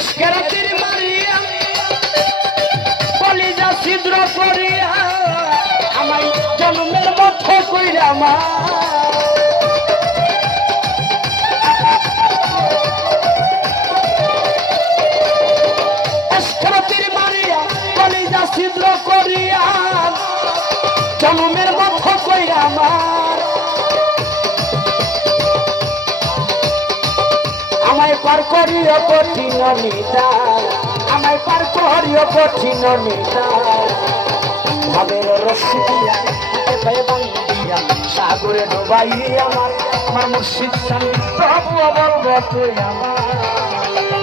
এসকেরাতির মারিয়া কলিজা ছিদ্র করিয়া আমায় জন্মের মধ্যে কইরা মা। পার করিও কঠিন নিতা আমায় পার করিও কঠিন নিতা ভাবের রশ্মি দিয়া বান্ধিয়া সাগরে ডোবাই আমার আমার মুর্শিদ প্রভু বলব আমার।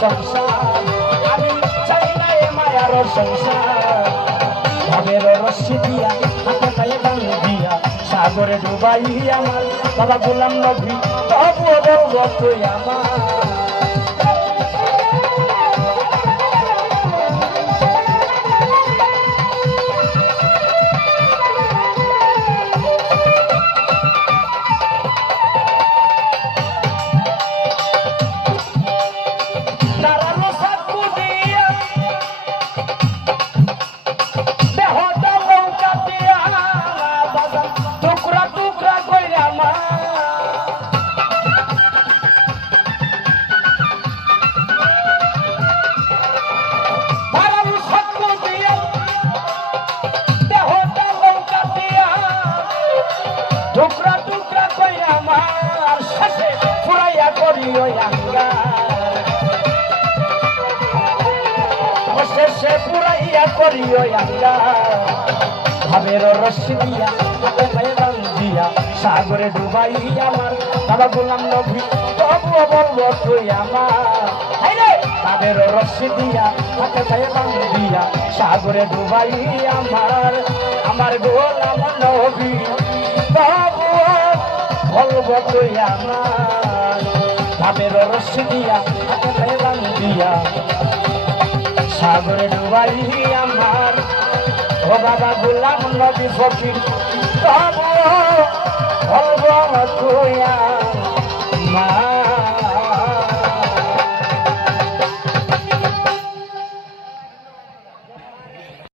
সংসার। আমি চাই না এ মায়ার সংসার। ভাবের রশ্মি দিয়া হাতে পায়ে বান্ধি দিয়া সাগরে ডুবাই আমার, বাবা গোলাম নবী তবু বলব আমার। আমার শেষে ফুরাইয়া করিও শেষে পুরাইয়া করিও ভাবের রশ্মি দিয়া বান্ধিয়া সাগরে ডুবাই আমার বাবা গোলাম নবী তবু বলব তুই আমার। হাই রে! ভাবের রশ্মি দিয়া, হাতে পায়ে বান্ধিয়া, সাগরে ডুবাই আমার আমার গোলাম নবী তবু তুই আমার। ভাবের রশ্মি দিয়া, হাতে পায়ে দিয়া। সাগরে ডুবাই আমার। ও বাবা গোলাম নদী ফকির, তবু তুই